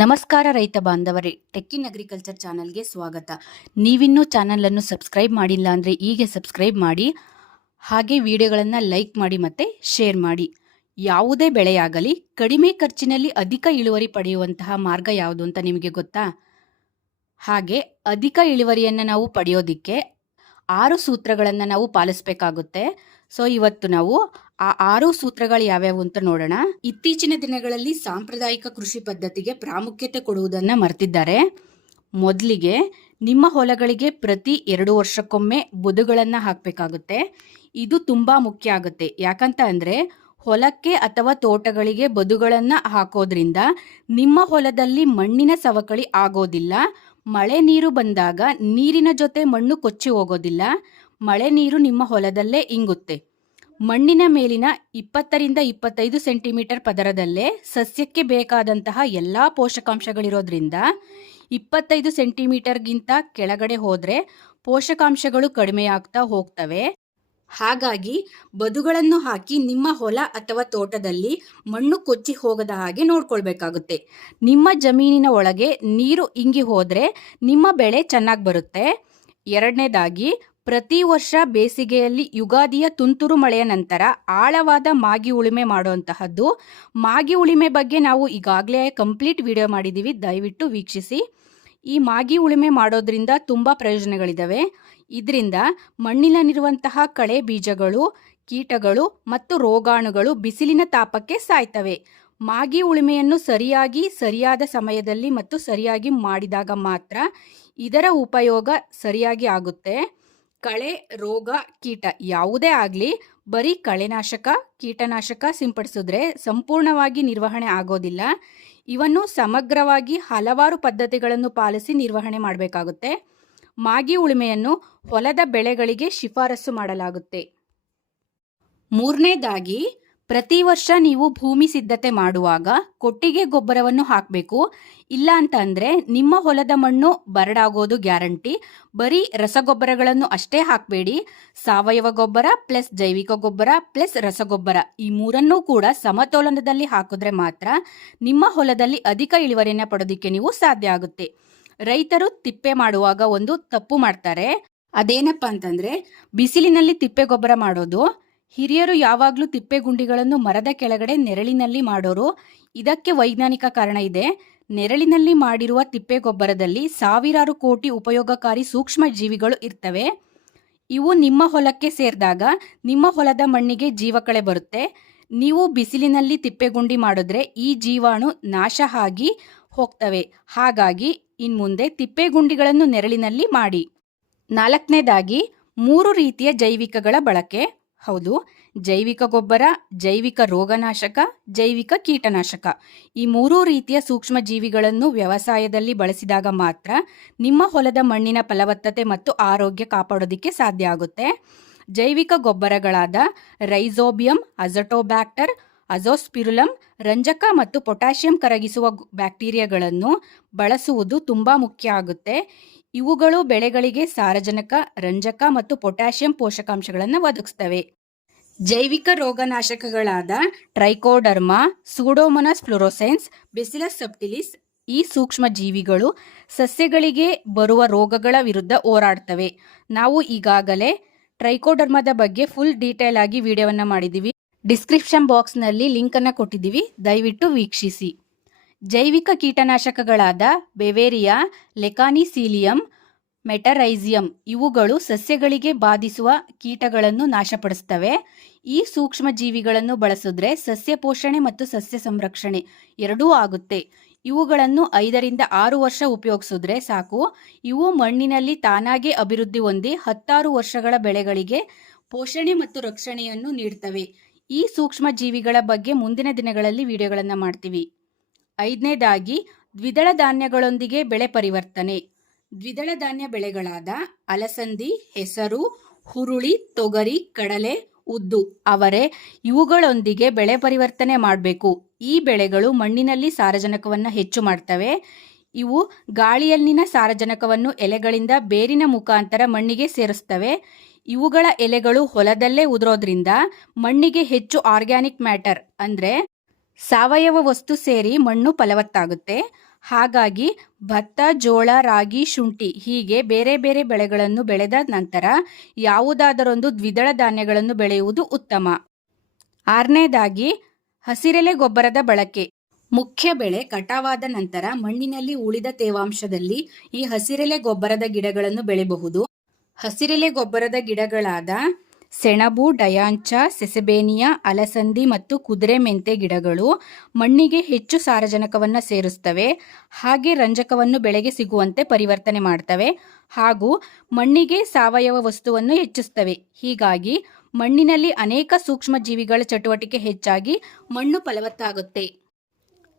ನಮಸ್ಕಾರ ರೈತ ಬಾಂಧವರೇ, ಟೆಕ್ಕಿನ್ ಅಗ್ರಿಕಲ್ಚರ್ ಚಾನಲ್ಗೆ ಸ್ವಾಗತ. ನೀವಿನ್ನೂ ಚಾನಲನ್ನು ಸಬ್ಸ್ಕ್ರೈಬ್ ಮಾಡಿಲ್ಲ ಅಂದರೆ ಈಗ ಸಬ್ಸ್ಕ್ರೈಬ್ ಮಾಡಿ, ಹಾಗೆ ವಿಡಿಯೋಗಳನ್ನು ಲೈಕ್ ಮಾಡಿ ಮತ್ತು ಶೇರ್ ಮಾಡಿ. ಯಾವುದೇ ಬೆಳೆಯಾಗಲಿ, ಕಡಿಮೆ ಖರ್ಚಿನಲ್ಲಿ ಅಧಿಕ ಇಳುವರಿ ಪಡೆಯುವಂತಹ ಮಾರ್ಗ ಯಾವುದು ಅಂತ ನಿಮಗೆ ಗೊತ್ತಾ? ಹಾಗೆ ಅಧಿಕ ಇಳುವರಿಯನ್ನು ನಾವು ಪಡೆಯೋದಿಕ್ಕೆ ಆರು ಸೂತ್ರಗಳನ್ನು ನಾವು ಪಾಲಿಸಬೇಕಾಗುತ್ತೆ. ಸೊ ಇವತ್ತು ನಾವು ಆ ಆರು ಸೂತ್ರಗಳು ಯಾವ್ಯಾವು ಅಂತ ನೋಡೋಣ. ಇತ್ತೀಚಿನ ದಿನಗಳಲ್ಲಿ ಸಾಂಪ್ರದಾಯಿಕ ಕೃಷಿ ಪದ್ಧತಿಗೆ ಪ್ರಾಮುಖ್ಯತೆ ಕೊಡುವುದನ್ನ ಮರೆತಿದ್ದಾರೆ. ಮೊದಲಿಗೆ ನಿಮ್ಮ ಹೊಲಗಳಿಗೆ ಪ್ರತಿ ಎರಡು ವರ್ಷಕ್ಕೊಮ್ಮೆ ಬದುಗಳನ್ನು ಹಾಕಬೇಕಾಗುತ್ತೆ. ಇದು ತುಂಬಾ ಮುಖ್ಯ ಆಗುತ್ತೆ. ಯಾಕಂತ ಅಂದ್ರೆ ಹೊಲಕ್ಕೆ ಅಥವಾ ತೋಟಗಳಿಗೆ ಬದುಗಳನ್ನು ಹಾಕೋದ್ರಿಂದ ನಿಮ್ಮ ಹೊಲದಲ್ಲಿ ಮಣ್ಣಿನ ಸವಕಳಿ ಆಗೋದಿಲ್ಲ. ಮಳೆ ನೀರು ಬಂದಾಗ ನೀರಿನ ಜೊತೆ ಮಣ್ಣು ಕೊಚ್ಚಿ ಹೋಗೋದಿಲ್ಲ. ಮಳೆ ನೀರು ನಿಮ್ಮ ಹೊಲದಲ್ಲೇ ಇಂಗುತ್ತೆ. ಮಣ್ಣಿನ ಮೇಲಿನ ಇಪ್ಪತ್ತರಿಂದ ಇಪ್ಪತ್ತೈದು ಸೆಂಟಿಮೀಟರ್ ಪದರದಲ್ಲೇ ಸಸ್ಯಕ್ಕೆ ಬೇಕಾದಂತಹ ಎಲ್ಲ ಪೋಷಕಾಂಶಗಳಿರೋದ್ರಿಂದ ಇಪ್ಪತ್ತೈದು ಸೆಂಟಿಮೀಟರ್ಗಿಂತ ಕೆಳಗಡೆ ಹೋದರೆ ಪೋಷಕಾಂಶಗಳು ಕಡಿಮೆಯಾಗ್ತಾ ಹೋಗ್ತವೆ. ಹಾಗಾಗಿ ಬದುಗಳನ್ನು ಹಾಕಿ ನಿಮ್ಮ ಹೊಲ ಅಥವಾ ತೋಟದಲ್ಲಿ ಮಣ್ಣು ಕೊಚ್ಚಿ ಹೋಗದ ಹಾಗೆ ನೋಡ್ಕೊಳ್ಬೇಕಾಗುತ್ತೆ. ನಿಮ್ಮ ಜಮೀನಿನ ಒಳಗೆ ನೀರು ಇಂಗಿ ಹೋದರೆ ನಿಮ್ಮ ಬೆಳೆ ಚೆನ್ನಾಗಿ ಬರುತ್ತೆ. ಎರಡನೇದಾಗಿ, ಪ್ರತಿ ವರ್ಷ ಬೇಸಿಗೆಯಲ್ಲಿ ಯುಗಾದಿಯ ತುಂತುರು ಮಳೆಯ ನಂತರ ಆಳವಾದ ಮಾಗಿ ಉಳುಮೆ ಮಾಡುವಂತಹದ್ದು. ಮಾಗಿ ಉಳುಮೆ ಬಗ್ಗೆ ನಾವು ಈಗಾಗಲೇ ಕಂಪ್ಲೀಟ್ ವಿಡಿಯೋ ಮಾಡಿದ್ದೀವಿ ದಯವಿಟ್ಟು ವೀಕ್ಷಿಸಿ. ಈ ಮಾಗಿ ಉಳುಮೆ ಮಾಡೋದ್ರಿಂದ ತುಂಬ ಪ್ರಯೋಜನಗಳಿದ್ದಾವೆ ಇದರಿಂದ ಮಣ್ಣಿನಲ್ಲಿರುವಂತಹ ಕಳೆ ಬೀಜಗಳು, ಕೀಟಗಳು ಮತ್ತು ರೋಗಾಣುಗಳು ಬಿಸಿಲಿನ ತಾಪಕ್ಕೆ ಸಾಯ್ತವೆ. ಮಾಗಿ ಉಳುಮೆಯನ್ನು ಸರಿಯಾಗಿ, ಸರಿಯಾದ ಸಮಯದಲ್ಲಿ ಮತ್ತು ಸರಿಯಾಗಿ ಮಾಡಿದಾಗ ಮಾತ್ರ ಇದರ ಉಪಯೋಗ ಸರಿಯಾಗಿ ಆಗುತ್ತೆ. ಕಳೆ, ರೋಗ, ಕೀಟ ಯಾವುದೇ ಆಗಲಿ, ಬರೀ ಕಳೆನಾಶಕ, ಕೀಟನಾಶಕ ಸಿಂಪಡಿಸಿದ್ರೆ ಸಂಪೂರ್ಣವಾಗಿ ನಿರ್ವಹಣೆ ಆಗೋದಿಲ್ಲ. ಇವನ್ನು ಸಮಗ್ರವಾಗಿ ಹಲವಾರು ಪದ್ಧತಿಗಳನ್ನು ಪಾಲಿಸಿ ನಿರ್ವಹಣೆ ಮಾಡಬೇಕಾಗುತ್ತೆ. ಮಾಗಿ ಉಳುಮೆಯನ್ನು ಹೊಲದ ಬೆಳೆಗಳಿಗೆ ಶಿಫಾರಸು ಮಾಡಲಾಗುತ್ತೆ. ಮೂರನೇದಾಗಿ, ಪ್ರತಿ ವರ್ಷ ನೀವು ಭೂಮಿ ಸಿದ್ಧತೆ ಮಾಡುವಾಗ ಕೊಟ್ಟಿಗೆ ಗೊಬ್ಬರವನ್ನು ಹಾಕಬೇಕು. ಇಲ್ಲ ಅಂತ ಅಂದರೆ ನಿಮ್ಮ ಹೊಲದ ಮಣ್ಣು ಬರಡಾಗೋದು ಗ್ಯಾರಂಟಿ. ಬರೀ ರಸಗೊಬ್ಬರಗಳನ್ನು ಅಷ್ಟೇ ಹಾಕಬೇಡಿ. ಸಾವಯವ ಗೊಬ್ಬರ ಪ್ಲಸ್ ಜೈವಿಕ ಗೊಬ್ಬರ ಪ್ಲಸ್ ರಸಗೊಬ್ಬರ ಈ ಮೂರನ್ನೂ ಕೂಡ ಸಮತೋಲನದಲ್ಲಿ ಹಾಕಿದ್ರೆ ಮಾತ್ರ ನಿಮ್ಮ ಹೊಲದಲ್ಲಿ ಅಧಿಕ ಇಳುವರಿಯನ್ನು ಪಡೋದಕ್ಕೆ ನೀವು ಸಾಧ್ಯ ಆಗುತ್ತೆ. ರೈತರು ತಿಪ್ಪೆ ಮಾಡುವಾಗ ಒಂದು ತಪ್ಪು ಮಾಡ್ತಾರೆ. ಅದೇನಪ್ಪ ಅಂತಂದ್ರೆ, ಬಿಸಿಲಿನಲ್ಲಿ ತಿಪ್ಪೆ ಗೊಬ್ಬರ ಮಾಡೋದು, ಹಿರಿಯರು ಯಾವಾಗಲೂ ತಿಪ್ಪೆ ಗುಂಡಿಗಳನ್ನು ಮರದ ಕೆಳಗಡೆ ನೆರಳಿನಲ್ಲಿ ಮಾಡೋರು, ಇದಕ್ಕೆ ವೈಜ್ಞಾನಿಕ ಕಾರಣ ಇದೆ. ನೆರಳಿನಲ್ಲಿ ಮಾಡಿರುವ ತಿಪ್ಪೆ ಗೊಬ್ಬರದಲ್ಲಿ ಸಾವಿರಾರು ಕೋಟಿ ಉಪಯೋಗಕಾರಿ ಸೂಕ್ಷ್ಮ ಜೀವಿಗಳು ಇರ್ತವೆ. ಇವು ನಿಮ್ಮ ಹೊಲಕ್ಕೆ ಸೇರಿದಾಗ, ನಿಮ್ಮ ಹೊಲದ ಮಣ್ಣಿಗೆ ಜೀವಕಳೆ ಬರುತ್ತೆ. ನೀವು ಬಿಸಿಲಿನಲ್ಲಿ ತಿಪ್ಪೆಗುಂಡಿ ಮಾಡಿದ್ರೆ ಈ ಜೀವಾಣು ನಾಶ ಆಗಿ ಹೋಗ್ತವೆ. ಹಾಗಾಗಿ ಇನ್ಮುಂದೆ ತಿಪ್ಪೆಗುಂಡಿಗಳನ್ನು ನೆರಳಿನಲ್ಲಿ ಮಾಡಿ. ನಾಲ್ಕನೇದಾಗಿ ಮೂರು ರೀತಿಯ ಜೈವಿಕಗಳ ಬಳಕೆ. ಹೌದು, ಜೈವಿಕ ಗೊಬ್ಬರ, ಜೈವಿಕ ರೋಗನಾಶಕ, ಜೈವಿಕ ಕೀಟನಾಶಕ. ಈ ಮೂರು ರೀತಿಯ ಸೂಕ್ಷ್ಮ ಜೀವಿಗಳನ್ನು ವ್ಯವಸಾಯದಲ್ಲಿ ಬಳಸಿದಾಗ ಮಾತ್ರ ನಿಮ್ಮ ಹೊಲದ ಮಣ್ಣಿನ ಫಲವತ್ತತೆ ಮತ್ತು ಆರೋಗ್ಯ ಕಾಪಾಡೋದಕ್ಕೆ ಸಾಧ್ಯ ಆಗುತ್ತೆ. ಜೈವಿಕ ಗೊಬ್ಬರಗಳಾದ ರೈಸೋಬಿಯಂ ಅಜಟೋಬ್ಯಾಕ್ಟರ್ ಅಜೋಸ್ಪಿರುಲಂ, ರಂಜಕ ಮತ್ತು ಪೊಟ್ಯಾಷಿಯಂ ಕರಗಿಸುವ ಬ್ಯಾಕ್ಟೀರಿಯಾಗಳನ್ನು ಬಳಸುವುದು ತುಂಬ ಮುಖ್ಯ ಆಗುತ್ತೆ. ಇವುಗಳು ಬೆಳೆಗಳಿಗೆ ಸಾರಜನಕ, ರಂಜಕ ಮತ್ತು ಪೊಟ್ಯಾಷಿಯಂ ಪೋಷಕಾಂಶಗಳನ್ನು ಒದಗಿಸ್ತವೆ. ಜೈವಿಕ ರೋಗನಾಶಕಗಳಾದ Trichoderma, Pseudomonas fluorescens, Bacillus subtilis ಈ ಸೂಕ್ಷ್ಮ ಜೀವಿಗಳು ಸಸ್ಯಗಳಿಗೆ ಬರುವ ರೋಗಗಳ ವಿರುದ್ಧ ಹೋರಾಡ್ತವೆ. ನಾವು ಈಗಾಗಲೇ ಟ್ರೈಕೋಡರ್ಮದ ಬಗ್ಗೆ ಫುಲ್ ಡೀಟೇಲ್ ಆಗಿ ವಿಡಿಯೋವನ್ನು ಮಾಡಿದ್ದೀವಿ. ಡಿಸ್ಕ್ರಿಪ್ಷನ್ ಬಾಕ್ಸ್ನಲ್ಲಿ ಲಿಂಕನ್ನು ಕೊಟ್ಟಿದ್ದೀವಿ. ದಯವಿಟ್ಟು ವೀಕ್ಷಿಸಿ. ಜೈವಿಕ ಕೀಟನಾಶಕಗಳಾದ ಬೆವೇರಿಯಾ, ಲೆಕಾನಿಸೀಲಿಯಂ, ಮೆಟರೈಸಿಯಂ ಇವುಗಳು ಸಸ್ಯಗಳಿಗೆ ಬಾಧಿಸುವ ಕೀಟಗಳನ್ನು ನಾಶಪಡಿಸ್ತವೆ. ಈ ಸೂಕ್ಷ್ಮ ಜೀವಿಗಳನ್ನು ಬಳಸಿದ್ರೆ ಸಸ್ಯ ಪೋಷಣೆ ಮತ್ತು ಸಸ್ಯ ಸಂರಕ್ಷಣೆ ಎರಡೂ ಆಗುತ್ತೆ. ಇವುಗಳನ್ನು ಐದರಿಂದ ಆರು ವರ್ಷ ಉಪಯೋಗಿಸಿದ್ರೆ ಸಾಕು. ಇವು ಮಣ್ಣಿನಲ್ಲಿ ತಾನಾಗೆ ಅಭಿವೃದ್ಧಿ ಹೊಂದಿ ಹತ್ತಾರು ವರ್ಷಗಳ ಬೆಳೆಗಳಿಗೆ ಪೋಷಣೆ ಮತ್ತು ರಕ್ಷಣೆಯನ್ನು ನೀಡ್ತವೆ. ಈ ಸೂಕ್ಷ್ಮ ಜೀವಿಗಳ ಬಗ್ಗೆ ಮುಂದಿನ ದಿನಗಳಲ್ಲಿ ವಿಡಿಯೋಗಳನ್ನು ಮಾಡ್ತೀವಿ. ಐದನೇದಾಗಿ, ದ್ವಿದಳ ಧಾನ್ಯಗಳೊಂದಿಗೆ ಬೆಳೆ ಪರಿವರ್ತನೆ. ದ್ವಿದಳ ಧಾನ್ಯ ಬೆಳೆಗಳಾದ ಅಲಸಂದಿ, ಹೆಸರು, ಹುರುಳಿ, ತೊಗರಿ, ಕಡಲೆ, ಉದ್ದು ಅವರೆ ಇವುಗಳೊಂದಿಗೆ ಬೆಳೆ ಪರಿವರ್ತನೆ ಮಾಡಬೇಕು. ಈ ಬೆಳೆಗಳು ಮಣ್ಣಿನಲ್ಲಿ ಸಾರಜನಕವನ್ನು ಹೆಚ್ಚು ಮಾಡ್ತವೆ. ಇವು ಗಾಳಿಯಲ್ಲಿನ ಸಾರಜನಕವನ್ನು ಎಲೆಗಳಿಂದ ಬೇರಿನ ಮುಖಾಂತರ ಮಣ್ಣಿಗೆ ಸೇರಿಸ್ತವೆ. ಇವುಗಳ ಎಲೆಗಳು ಹೊಲದಲ್ಲೇ ಉದುರೋದ್ರಿಂದ ಮಣ್ಣಿಗೆ ಹೆಚ್ಚು ಆರ್ಗ್ಯಾನಿಕ್ ಮ್ಯಾಟರ್, ಅಂದ್ರೆ ಸಾವಯವ ವಸ್ತು ಸೇರಿ ಮಣ್ಣು ಫಲವತ್ತಾಗುತ್ತೆ. ಹಾಗಾಗಿ ಭತ್ತ, ಜೋಳ, ರಾಗಿ, ಶುಂಠಿ ಹೀಗೆ ಬೇರೆ ಬೇರೆ ಬೆಳೆಗಳನ್ನು ಬೆಳೆದ ನಂತರ ಯಾವುದಾದರೊಂದು ದ್ವಿದಳ ಧಾನ್ಯಗಳನ್ನು ಬೆಳೆಯುವುದು ಉತ್ತಮ. ಆರನೇದಾಗಿ, ಹಸಿರೆಲೆ ಗೊಬ್ಬರದ ಬಳಕೆ. ಮುಖ್ಯ ಬೆಳೆ ಕಟಾವಾದ ನಂತರ ಮಣ್ಣಿನಲ್ಲಿ ಉಳಿದ ತೇವಾಂಶದಲ್ಲಿ ಈ ಹಸಿರೆಲೆ ಗೊಬ್ಬರದ ಗಿಡಗಳನ್ನು ಬೆಳೆಯಬಹುದು ಹಸಿರೆಲೆ ಗೊಬ್ಬರದ ಗಿಡಗಳಾದ ಸೆಣಬು, ಡಯಾಂಚ, ಸೆಸಬೇನಿಯ, ಅಲಸಂದಿ ಮತ್ತು ಕುದುರೆ ಮೆಂತೆ ಗಿಡಗಳು ಮಣ್ಣಿಗೆ ಹೆಚ್ಚು ಸಾರಜನಕವನ್ನು ಸೇರಿಸ್ತವೆ. ಹಾಗೆ ರಂಜಕವನ್ನು ಬೆಳೆಗೆ ಸಿಗುವಂತೆ ಪರಿವರ್ತನೆ ಮಾಡ್ತವೆ ಹಾಗೂ ಮಣ್ಣಿಗೆ ಸಾವಯವ ವಸ್ತುವನ್ನು ಹೆಚ್ಚಿಸ್ತವೆ. ಹೀಗಾಗಿ ಮಣ್ಣಿನಲ್ಲಿ ಅನೇಕ ಸೂಕ್ಷ್ಮ ಜೀವಿಗಳ ಚಟುವಟಿಕೆ ಹೆಚ್ಚಾಗಿ ಮಣ್ಣು ಫಲವತ್ತಾಗುತ್ತೆ.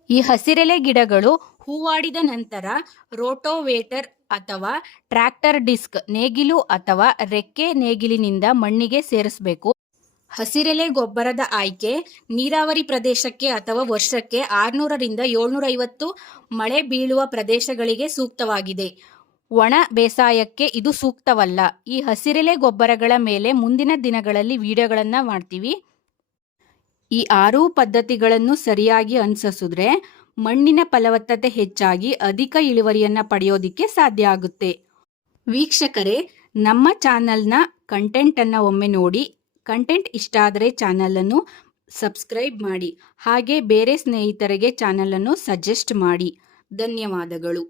ಈ ಹಸಿರೆಲೆ ಗಿಡಗಳು ಹೂವಾಡಿದ ನಂತರ ರೋಟೋವೇಟರ್ ಅಥವಾ ಟ್ರ್ಯಾಕ್ಟರ್ ಡಿಸ್ಕ್ ನೇಗಿಲು ಅಥವಾ ರೆಕ್ಕೆ ನೇಗಿಲಿನಿಂದ ಮಣ್ಣಿಗೆ ಸೇರಿಸಬೇಕು. ಹಸಿರೆಲೆ ಗೊಬ್ಬರದ ಆಯ್ಕೆ ನೀರಾವರಿ ಪ್ರದೇಶಕ್ಕೆ ಅಥವಾ ವರ್ಷಕ್ಕೆ ಆರುನೂರರಿಂದ ಏಳ್ನೂರ ಐವತ್ತು ಮಳೆ ಬೀಳುವ ಪ್ರದೇಶಗಳಿಗೆ ಸೂಕ್ತವಾಗಿದೆ. ಒಣ ಬೇಸಾಯಕ್ಕೆ ಇದು ಸೂಕ್ತವಲ್ಲ. ಈ ಹಸಿರೆಲೆ ಗೊಬ್ಬರಗಳ ಮೇಲೆ ಮುಂದಿನ ದಿನಗಳಲ್ಲಿ ವಿಡಿಯೋಗಳನ್ನು ಮಾಡ್ತೀವಿ. ಈ ಆರೂ ಪದ್ಧತಿಗಳನ್ನು ಸರಿಯಾಗಿ ಅನುಸರಿಸಿದ್ರೆ ಮಣ್ಣಿನ ಫಲವತ್ತತೆ ಹೆಚ್ಚಾಗಿ ಅಧಿಕ ಇಳುವರಿಯನ್ನು ಪಡೆಯೋದಿಕ್ಕೆ ಸಾಧ್ಯ ಆಗುತ್ತೆ. ವೀಕ್ಷಕರೇ, ನಮ್ಮ ಚಾನಲ್ನ ಕಂಟೆಂಟನ್ನು ಒಮ್ಮೆ ನೋಡಿ ಕಂಟೆಂಟ್ ಇಷ್ಟ ಆದರೆ ಚಾನಲನ್ನು ಸಬ್ಸ್ಕ್ರೈಬ್ ಮಾಡಿ, ಹಾಗೆ ಬೇರೆ ಸ್ನೇಹಿತರಿಗೆ ಚಾನಲನ್ನು ಸಜೆಸ್ಟ್ ಮಾಡಿ. ಧನ್ಯವಾದಗಳು.